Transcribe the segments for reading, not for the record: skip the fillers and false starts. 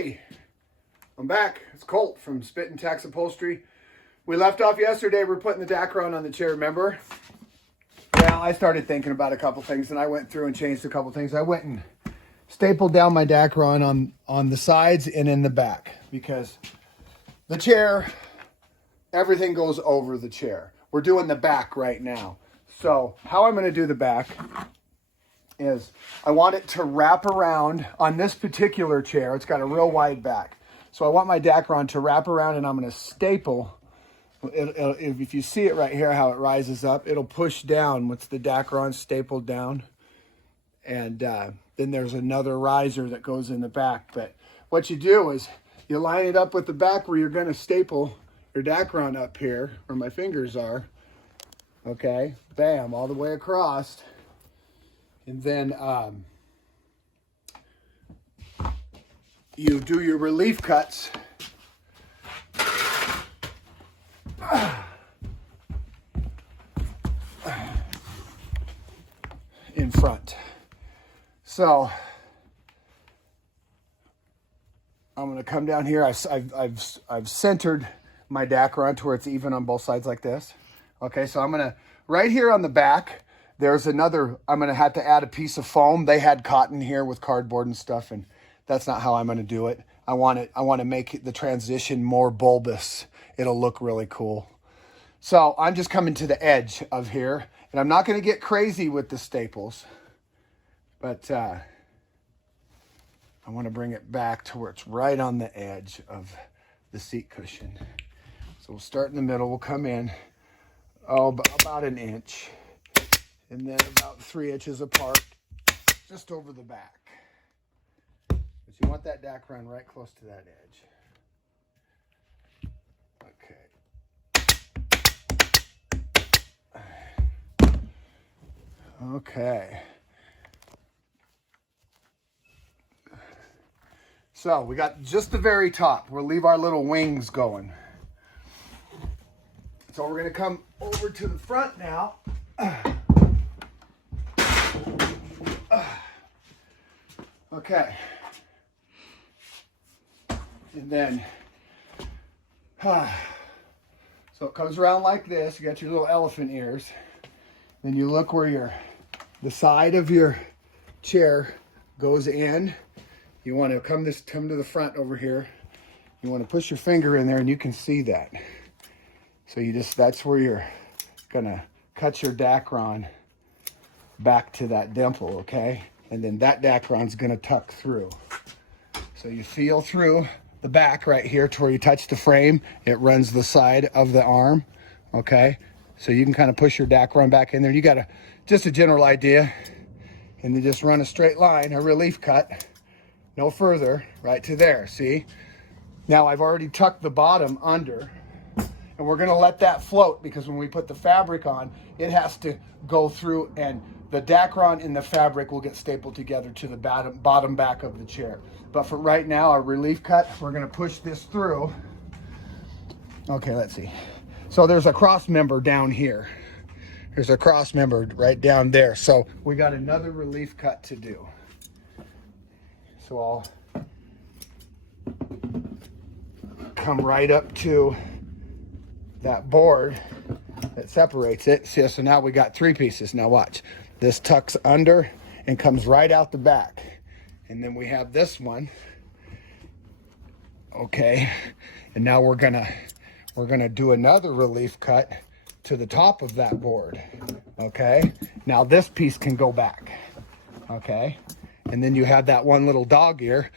Hey, I'm back. It's Colt from Spit and Tax Upholstery. We left off yesterday. We're putting the Dacron on the chair, remember? Well, I started thinking about a couple things, and I went through and changed a couple things. I went and stapled down my Dacron on the sides and in the back, because the chair, everything goes over the chair. We're doing the back right now. So how I'm going to do the back is I want it to wrap around on this particular chair. It's got a real wide back. So I want my Dacron to wrap around, and I'm going to staple. If you see it right here, how it rises up, it'll push down once the Dacron stapled down. And then there's another riser that goes in the back. But what you do is you line it up with the back where you're going to staple your Dacron up here, where my fingers are. Okay, bam, all the way across. And then you do your relief cuts in front. So I'm going to come down here. I've centered my Dacron to where it's even on both sides like this. Okay, so I'm going to, right here on the back, there's another, I'm going to have to add a piece of foam. They had cotton here with cardboard and stuff, and that's not how I'm going to do it. I want to make the transition more bulbous. It'll look really cool. So I'm just coming to the edge of here, and I'm not going to get crazy with the staples, but I want to bring it back to where it's right on the edge of the seat cushion. So we'll start in the middle. We'll come in, about an inch. And then about 3 inches apart, just over the back. But you want that Dacron right close to that edge. Okay. So we got just the very top. We'll leave our little wings going. So we're going to come over to the front now. Okay, and then, so it comes around like this. You got your little elephant ears. Then you look where the side of your chair goes in. You want to come to the front over here. You want to push your finger in there, and you can see that. So that's where you're gonna cut your Dacron back to that dimple, okay? And then that Dacron's gonna tuck through. So you feel through the back right here to where you touch the frame. It runs the side of the arm, okay? So you can kind of push your Dacron back in there. You got just a general idea. And then just run a straight line, a relief cut, no further, right to there, see? Now I've already tucked the bottom under, and we're gonna let that float, because when we put the fabric on, it has to go through, and the Dacron and the fabric will get stapled together to the bottom back of the chair. But for right now, our relief cut, we're gonna push this through. Okay, let's see. So there's a cross member down here. There's a cross member right down there. So we got another relief cut to do. So I'll come right up to that board that separates it. See, so now we got 3 pieces. Now watch. This tucks under and comes right out the back. And then we have this one. Okay. And now we're gonna do another relief cut to the top of that board. Okay. Now this piece can go back. Okay. And then you have that one little dog ear.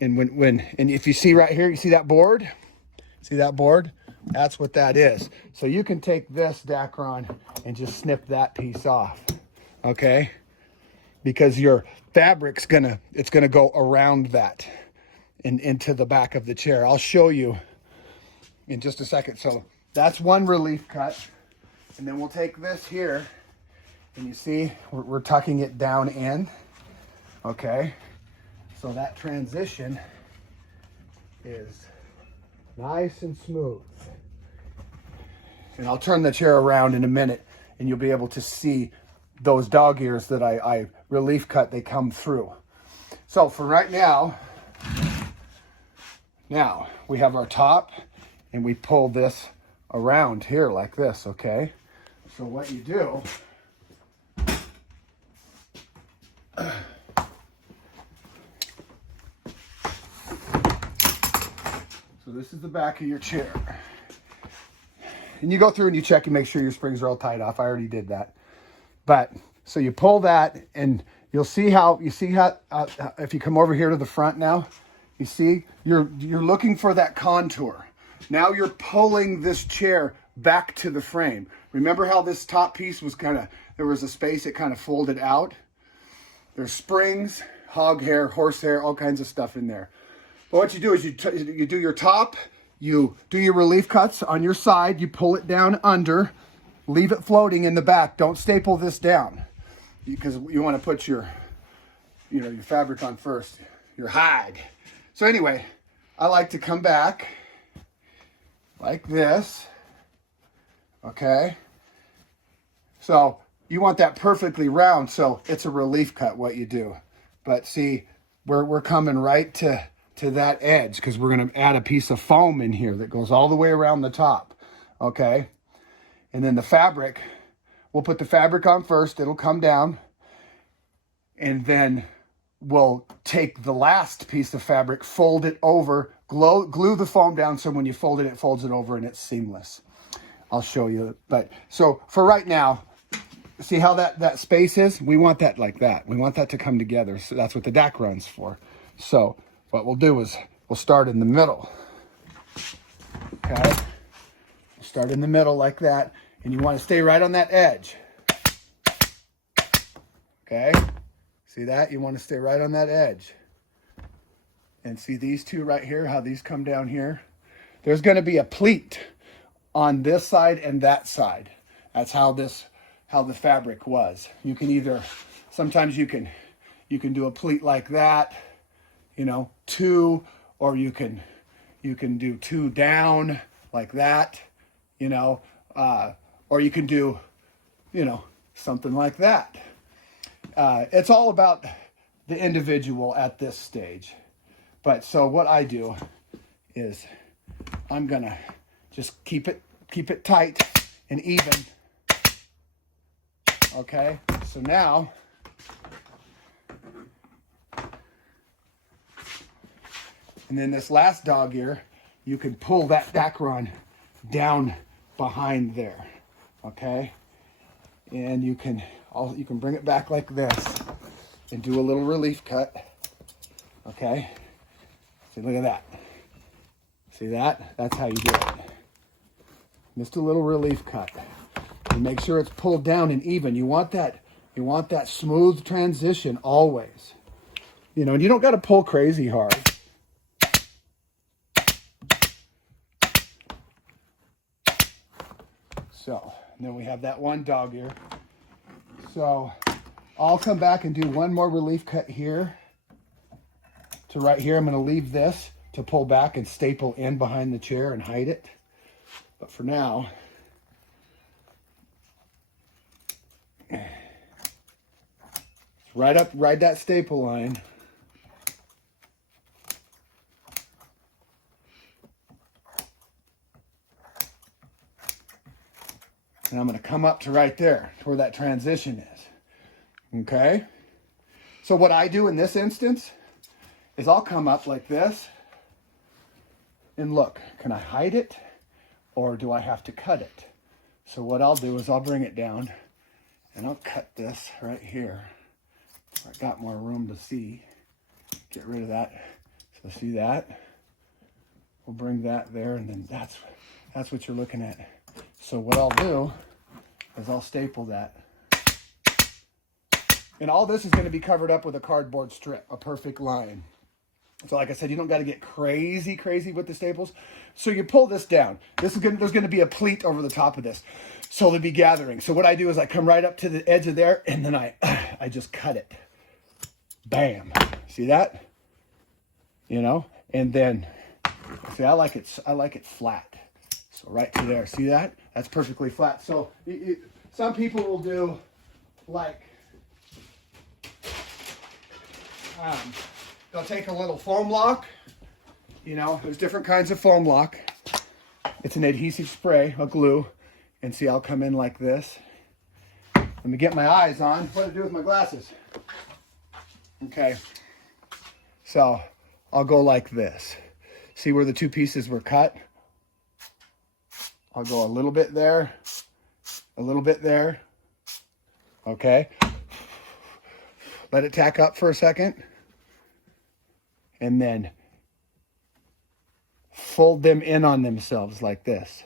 And and if you see right here, you see that board? See that board? That's what that is. So you can take this Dacron and just snip that piece off. Okay, because your fabric's gonna go around that and into the back of the chair. I'll show you in just a second. So that's one relief cut, and then we'll take this here, and you see we're tucking it down in. Okay, so that transition is nice and smooth. And I'll turn the chair around in a minute, and you'll be able to see those dog ears that I relief cut. They come through. So for right now, Now we have our top and we pull this around here like this, okay? So what you do, so this is the back of your chair. And you go through and you check and make sure your springs are all tied off. I already did that. But so you pull that and you'll see how, if you come over here to the front now, you see, you're looking for that contour. Now you're pulling this chair back to the frame. Remember how this top piece was there was a space, it kind of folded out? There's springs, hog hair, horse hair, all kinds of stuff in there. But what you do is you do your top, you do your relief cuts on your side, you pull it down under, leave it floating in the back. Don't staple this down because you want to put your fabric on first, your hide. So anyway, I like to come back like this, okay? So you want that perfectly round, so it's a relief cut what you do. But see, we're coming right to that edge because we're going to add a piece of foam in here that goes all the way around the top, okay? And then the fabric, we'll put the fabric on first, it'll come down, and then we'll take the last piece of fabric, fold it over, glue the foam down so when you fold it, it folds it over and it's seamless. I'll show you. But so for right now, see how that space is? We want that like that. We want that to come together. So that's what the Dacron's for. So what we'll do is we'll start in the middle. Okay? We'll start in the middle like that. And you want to stay right on that edge. Okay? See that? You want to stay right on that edge. And see these two right here, how these come down here? There's going to be a pleat on this side and that side. That's how the fabric was. You can either, sometimes you can do a pleat like that, two, or you can do two down like that, or you can do, something like that. It's all about the individual at this stage. But so what I do is I'm gonna just keep it tight and even. Okay, so now and then this last dog ear, you can pull that Dacron down behind there. Okay, and you can bring it back like this and do a little relief cut. Okay, see, look at that. See that? That's how you do it. Just a little relief cut. And make sure it's pulled down and even. You want that smooth transition always. And you don't got to pull crazy hard. So, and then we have that one dog ear. So, I'll come back and do one more relief cut here to right here. I'm going to leave this to pull back and staple in behind the chair and hide it. But for now, ride that staple line. And I'm going to come up to right there, to where that transition is. Okay? So what I do in this instance is I'll come up like this. And look, can I hide it? Or do I have to cut it? So what I'll do is I'll bring it down. And I'll cut this right here. I got more room to see. Get rid of that. So see that? We'll bring that there, and then that's what you're looking at. So what I'll do is I'll staple that. And all this is going to be covered up with a cardboard strip, a perfect line. So like I said, you don't got to get crazy with the staples. So you pull this down. There's going to be a pleat over the top of this. So they'll be gathering. So what I do is I come right up to the edge of there, and then I just cut it. Bam. See that? And then see, I like it flat. So right to there. See that? That's perfectly flat. So some people will do like they'll take a little foam lock You know, there's different kinds of foam lock. It's an adhesive spray, a glue. And see, I'll come in like this. Let me get my eyes on. What to do with my glasses? Okay. So I'll go like this. See where the two pieces were cut? I'll go a little bit there, a little bit there. Okay. Let it tack up for a second. And then fold them in on themselves like this.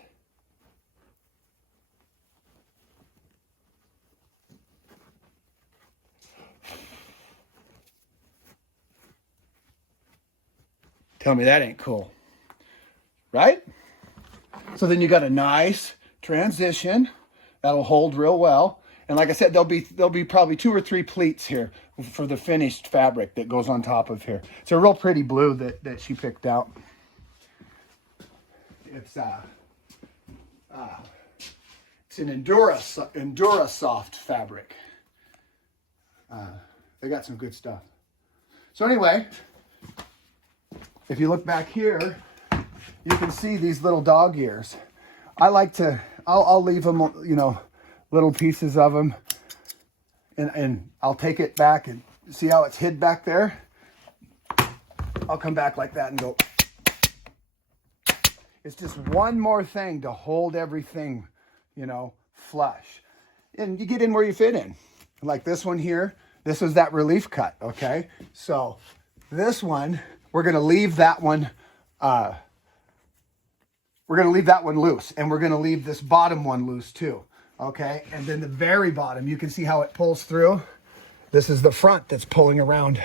Tell me that ain't cool, right? So then you got a nice transition that'll hold real well. And like I said, there'll be probably 2 or 3 pleats here for the finished fabric that goes on top of here. It's a real pretty blue that she picked out. It's an Endura soft fabric. They got some good stuff. So anyway, if you look back here, you can see these little dog ears. I like to, I'll leave them, you know, little pieces of them, and I'll take it back and see how it's hid back there. I'll come back like that and go. It's just one more thing to hold everything, you know, flush. And you get in where you fit in. Like this one here, this was that relief cut, okay? So this one, we're gonna leave that one, loose, and we're gonna leave this bottom one loose too, okay? And then the very bottom, you can see how it pulls through. This is the front that's pulling around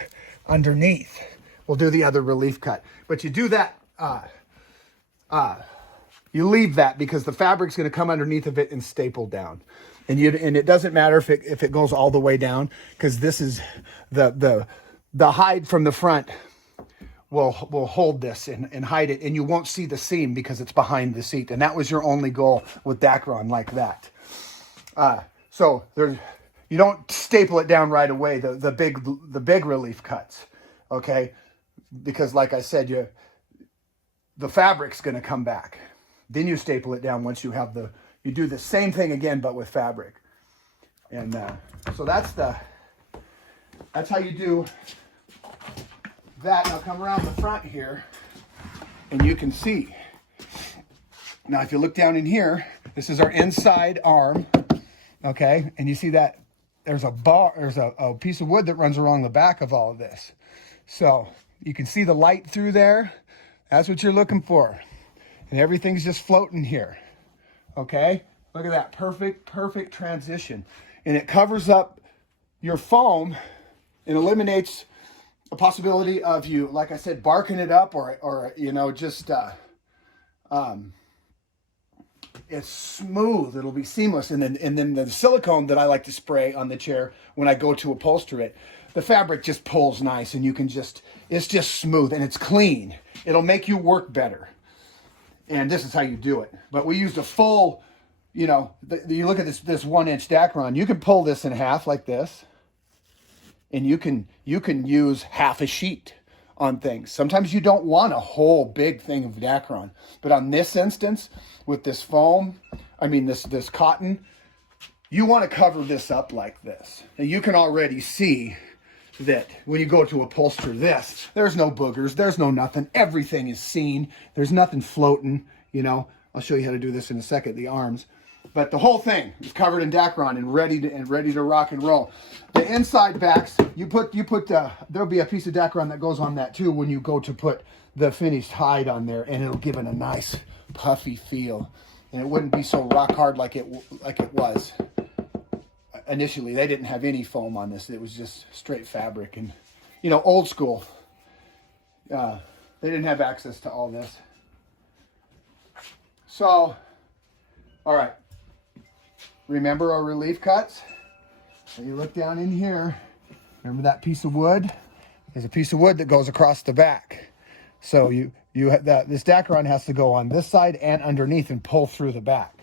underneath. We'll do the other relief cut. But you do that, you leave that because the fabric's gonna come underneath of it and staple down. And it doesn't matter if it goes all the way down, because this is the hide from the front will hold this and hide it, and you won't see the seam because it's behind the seat. And that was your only goal with Dacron, like that. So you don't staple it down right away, the big relief cuts, okay? Because like I said, the fabric's gonna come back. Then you staple it down once you have you do the same thing again, but with fabric. And so that's how you do that. Now come around the front here and you can see. Now if you look down in here, this is our inside arm, okay? And you see that there's a piece of wood that runs along the back of all of this. So you can see the light through there. That's what you're looking for. And everything's just floating here, okay? Look at that, perfect transition. And it covers up your foam and eliminates a possibility of you, like I said, barking it up or you know, just, it's smooth, it'll be seamless. And then the silicone that I like to spray on the chair when I go to upholster it, the fabric just pulls nice, and you can it's just smooth and it's clean. It'll make you work better. And this is how you do it. But we used a full, you know, you look at this 1-inch Dacron, you can pull this in half like this. And you can use half a sheet on things. Sometimes you don't want a whole big thing of Dacron. But on this instance, with this foam, this cotton, you want to cover this up like this. And you can already see that when you go to upholster this, there's no boogers, there's no nothing. Everything is seen. There's nothing floating, you know. I'll show you how to do this in a second, the arms. But the whole thing is covered in Dacron and ready to rock and roll. The inside backs, there'll be a piece of Dacron that goes on that too when you go to put the finished hide on there, and it'll give it a nice puffy feel, and it wouldn't be so rock hard like it was initially. They didn't have any foam on this; it was just straight fabric, and you know, old school. They didn't have access to all this. So, all right. Remember our relief cuts? So you look down in here. Remember that piece of wood? There's a piece of wood that goes across the back. So this Dacron has to go on this side and underneath and pull through the back.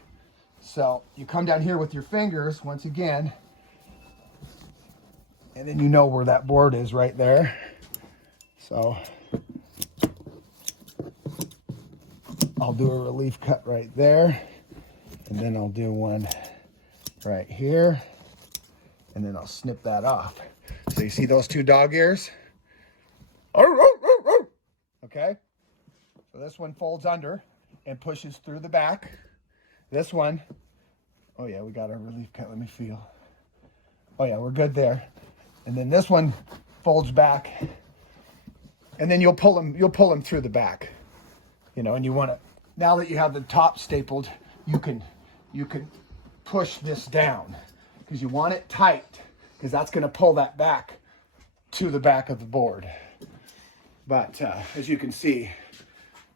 So you come down here with your fingers once again, and then you know where that board is right there. So I'll do a relief cut right there, and then I'll do one right here, and then I'll snip that off. So you see those two dog ears? Okay, so this one folds under and pushes through the back. This one, oh yeah, we got our relief cut. Let me feel. Oh yeah, we're good there. And then this one folds back, and then you'll pull them through the back. You know, and you want to, now that you have the top stapled, you can push this down because you want it tight, because that's going to pull that back to the back of the board. But as you can see,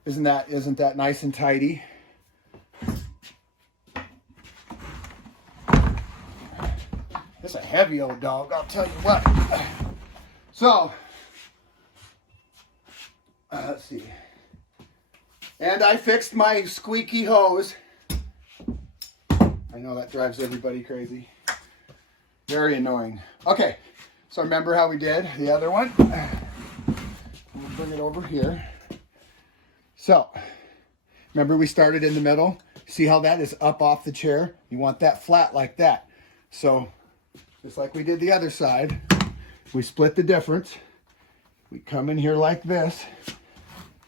isn't that nice and tidy? It's a heavy old dog, I'll tell you what. So, let's see. And I fixed my squeaky hose. I know that drives everybody crazy. Very annoying. Okay, so remember how we did the other one? We'll bring it over here. So, remember we started in the middle? See how that is up off the chair? You want that flat like that. So, just like we did the other side, we split the difference. We come in here like this,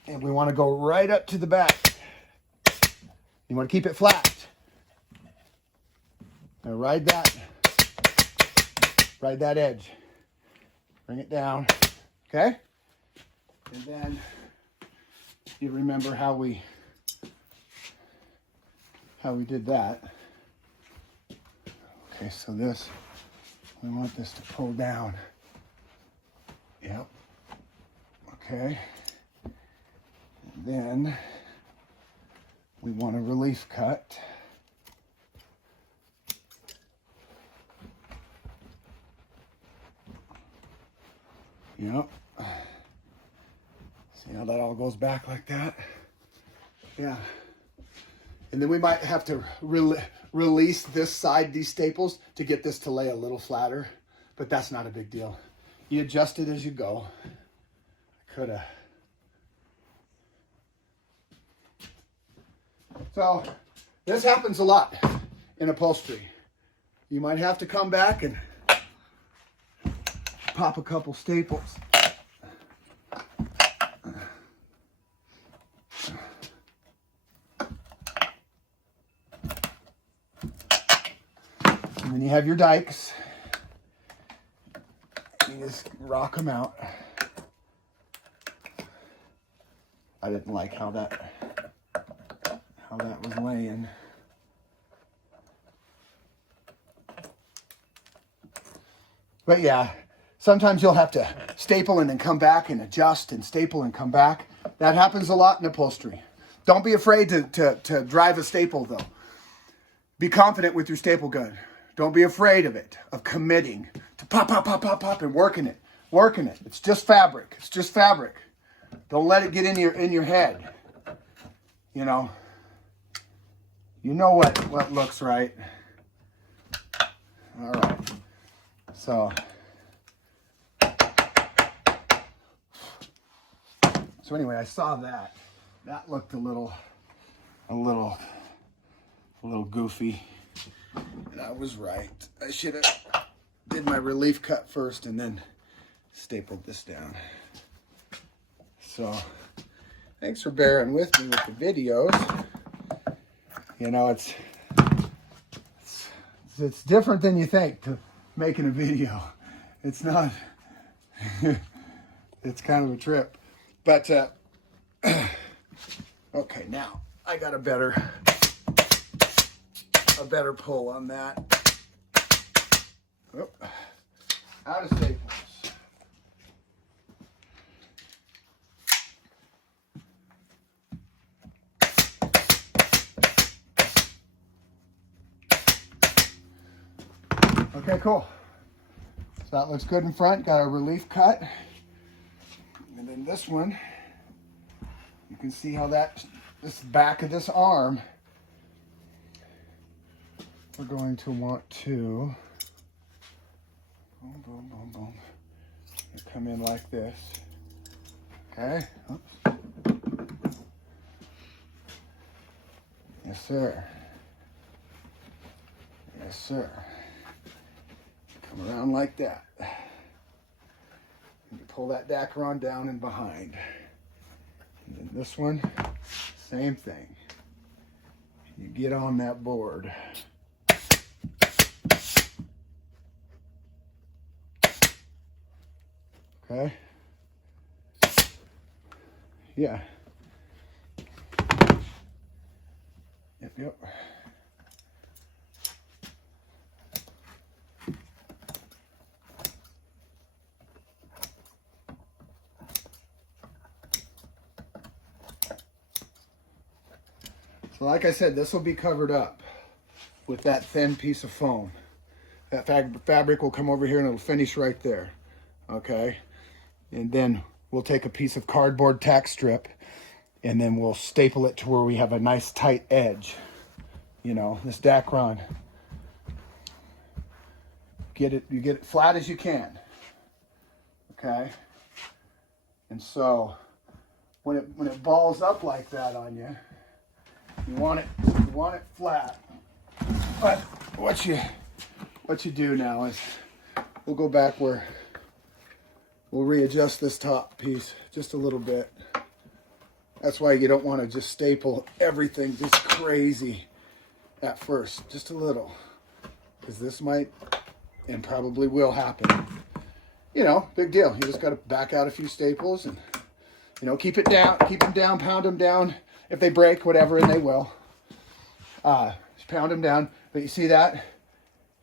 and we want to go right up to the back. You want to keep it flat. Now ride that edge. Bring it down, okay? And then you remember how we did that. Okay, so this, we want this to pull down. Yep. Okay. And then we want a relief cut. Yep. See how that all goes back like that? Yeah. And then we might have to release this side, these staples, to get this to lay a little flatter, but that's not a big deal. You adjust it as you go. Coulda. So this happens a lot in upholstery. You might have to come back and pop a couple staples. And then you have your dikes. You just rock them out. I didn't like how that was laying. But yeah, sometimes you'll have to staple and then come back and adjust and staple and come back. That happens a lot in upholstery. Don't be afraid to drive a staple though. Be confident with your staple gun. Don't be afraid of it, of committing to pop, pop, pop, pop, pop and working it. It's just fabric. It's just fabric. Don't let it get in your head. You know what looks right. All right. So anyway, I saw that. That looked a little goofy. And I was right. I should have did my relief cut first and then stapled this down. So thanks for bearing with me with the videos. You know, it's different than you think to making a video. It's not, it's kind of a trip. But, okay, now I got a better pull on that. Oh, out of staples. Okay, cool. So that looks good in front. Got a relief cut. And then this one, you can see how this back of this arm, we're going to want to boom, boom, boom, boom. Come in like this. Okay. Oops. sir. Yes, sir. Come around like that. And you pull that Dacron down and behind. And then this one, same thing. You get on that board. Okay? Yeah. Yep. So like I said, this will be covered up with that thin piece of foam. That fabric will come over here and it'll finish right there. Okay? And then we'll take a piece of cardboard tack strip and then we'll staple it to where we have a nice tight edge. You know, this Dacron. You get it flat as you can. Okay? And so when it balls up like that on you, you want it flat. But what you do now is we'll go back where we'll readjust this top piece just a little bit. That's why you don't want to just staple everything just crazy at first, just a little, because this might and probably will happen. You know, big deal. You just got to back out a few staples and, you know, keep them down, pound them down. If they break, whatever, and they will. Just pound them down. But you see that?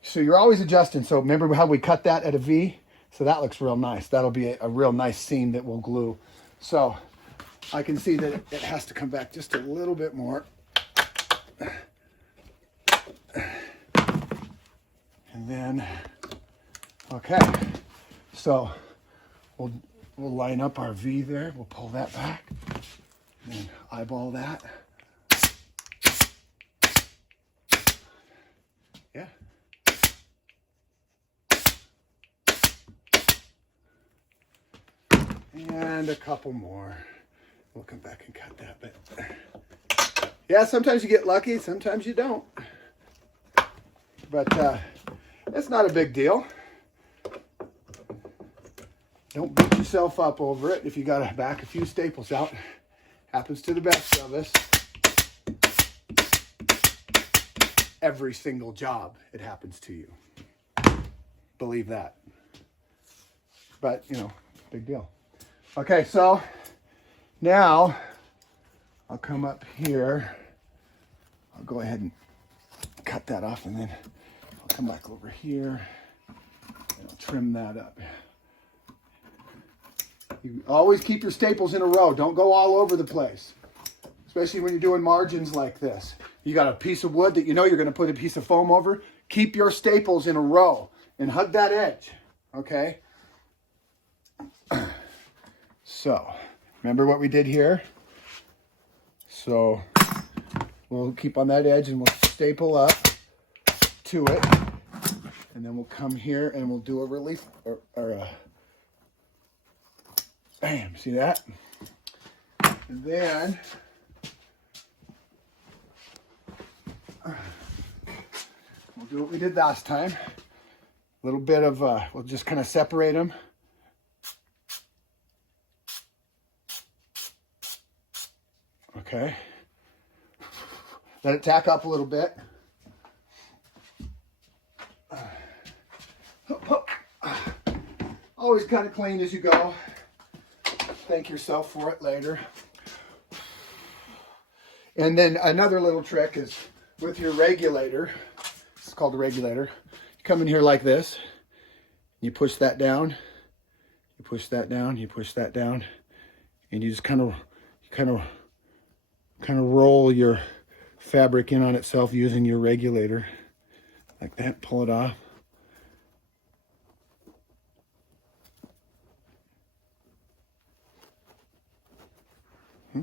So you're always adjusting. So remember how we cut that at a V? So that looks real nice. That'll be a real nice seam that we'll glue. So I can see that it has to come back just a little bit more. And then, okay. So we'll line up our V there. We'll pull that back. And eyeball that. Yeah. And a couple more. We'll come back and cut that. But yeah, sometimes you get lucky, sometimes you don't. But it's not a big deal. Don't beat yourself up over it if you got to back a few staples out. Happens to the best of us. Every single job, it happens to you. Believe that. But, you know, big deal. Okay, so now I'll come up here. I'll go ahead and cut that off, and then I'll come back over here and I'll trim that up. You always keep your staples in a row. Don't go all over the place, especially when you're doing margins like this. You got a piece of wood that you know you're going to put a piece of foam over. Keep your staples in a row and hug that edge, okay? So, remember what we did here? So, we'll keep on that edge and we'll staple up to it. And then we'll come here and we'll do a relief, or a bam, see that? And then we'll do what we did last time. A little bit of, we'll just kind of separate them. Okay. Let it tack up a little bit. Always kind of clean as you go. Thank yourself for it later. And then another little trick is with your regulator. It's called a regulator. You come in here like this. You push that down. You push that down. You push that down. And you just kind of roll your fabric in on itself using your regulator. Like that. Pull it off.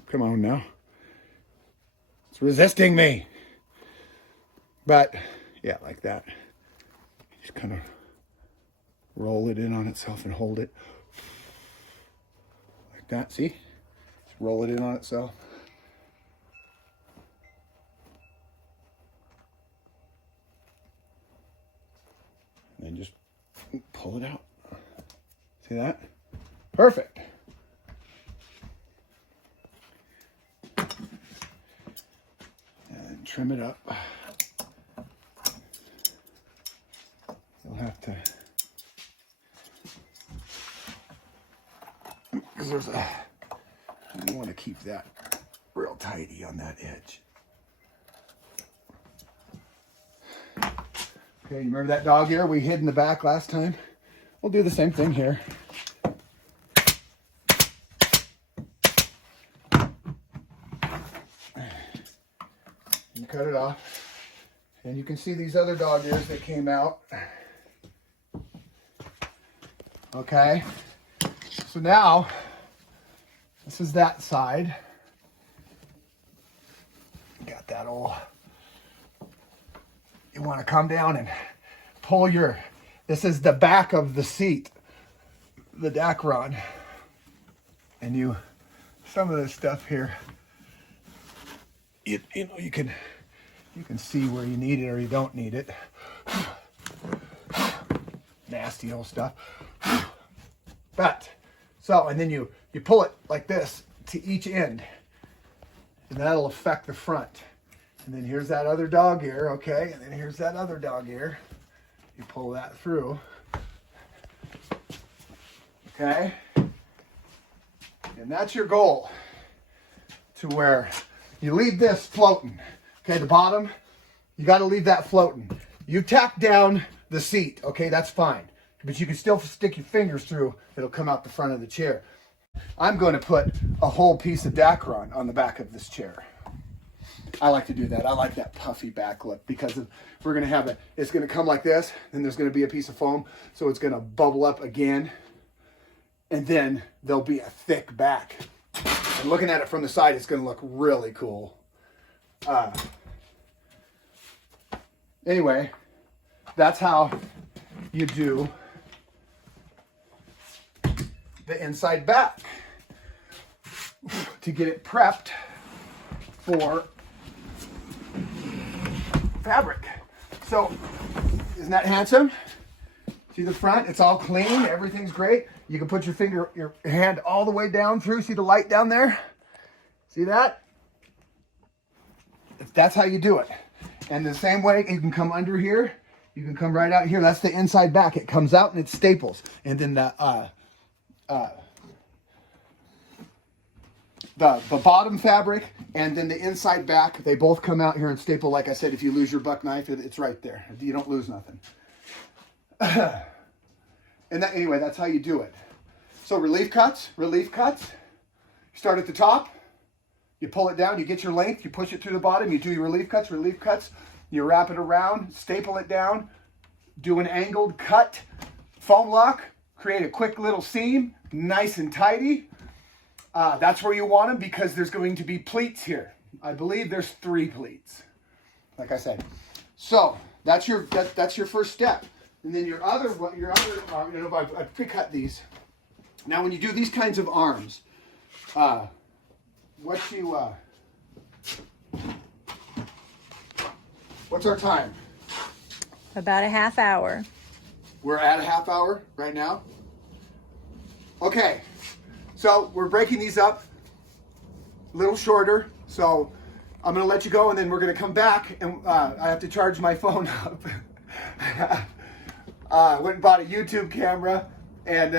Come on now. It's resisting me. But, yeah, like that. Just kind of roll it in on itself and hold it. Like that, see? Just roll it in on itself. And then just pull it out. See that? Perfect. And trim it up. You'll have to, because there's a, you want to keep that real tidy on that edge. Okay, you remember that dog ear we hid in the back last time? We'll do the same thing here. You cut it off. And you can see these other dog ears that came out. Okay. So now, this is that side. Got that all. You want to come down and pull your, this is the back of the seat, the Dacron. And you, some of this stuff here, you know, you can see where you need it or you don't need it. Nasty old stuff. But, so, and then you pull it like this to each end. And that'll affect the front. And then here's that other dog ear, okay? And then here's that other dog ear. You pull that through. Okay? And that's your goal. To where you leave this floating. Okay, the bottom, you got to leave that floating. You tack down the seat, okay? That's fine. But you can still stick your fingers through. It'll come out the front of the chair. I'm going to put a whole piece of Dacron on the back of this chair. I like to do that. I like that puffy back look because if we're going to have it, it's going to come like this, then there's going to be a piece of foam, so it's going to bubble up again, and then there'll be a thick back. And looking at it from the side, it's going to look really cool. Anyway, that's how you do the inside back to get it prepped for fabric. So, isn't that handsome? See the front? It's all clean. Everything's great. You can put your hand all the way down through. See the light down there? See that? That's how you do it. And the same way, you can come under here. You can come right out here. That's the inside back. It comes out and it staples. And then the bottom fabric and then the inside back, they both come out here and staple. Like I said, if you lose your buck knife, it's right there. You don't lose nothing. And that, anyway, that's how you do it. So relief cuts. You start at the top. You pull it down, you get your length, you push it through the bottom, you do your relief cuts, you wrap it around, staple it down, do an angled cut, foam lock, create a quick little seam, nice and tidy. That's where you want them because there's going to be pleats here. I believe there's 3 pleats, like I said. So that's your first step. And then your other arm, you know, I pre-cut these. Now when you do these kinds of arms, what's our time? About a half hour. We're at a half hour right now. Okay, so we're breaking these up a little shorter. So I'm gonna let you go and then we're gonna come back and I have to charge my phone up. I went and bought a YouTube camera and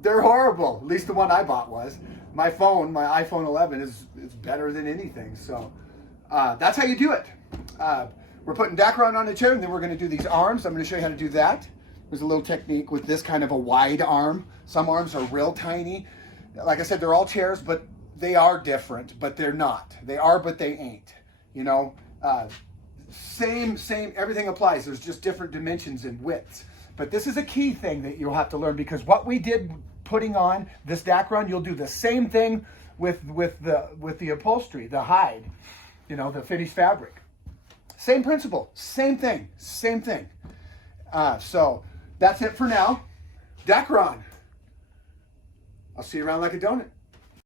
they're horrible. At least the one I bought was. My phone, my iPhone 11 is better than anything. So that's how you do it. We're putting Dacron on the chair and then we're going to do these arms. I'm going to show you how to do that. There's a little technique with this kind of a wide arm. Some arms are real tiny. Like I said, they're all chairs, but they are different, but they're not. They are, but they ain't. You know, same, everything applies. There's just different dimensions and widths. But this is a key thing that you'll have to learn because what we did putting on this Dacron, you'll do the same thing with the upholstery, the hide, you know, the finished fabric. Same principle, same thing. So that's it for now. Dacron. I'll see you around like a donut.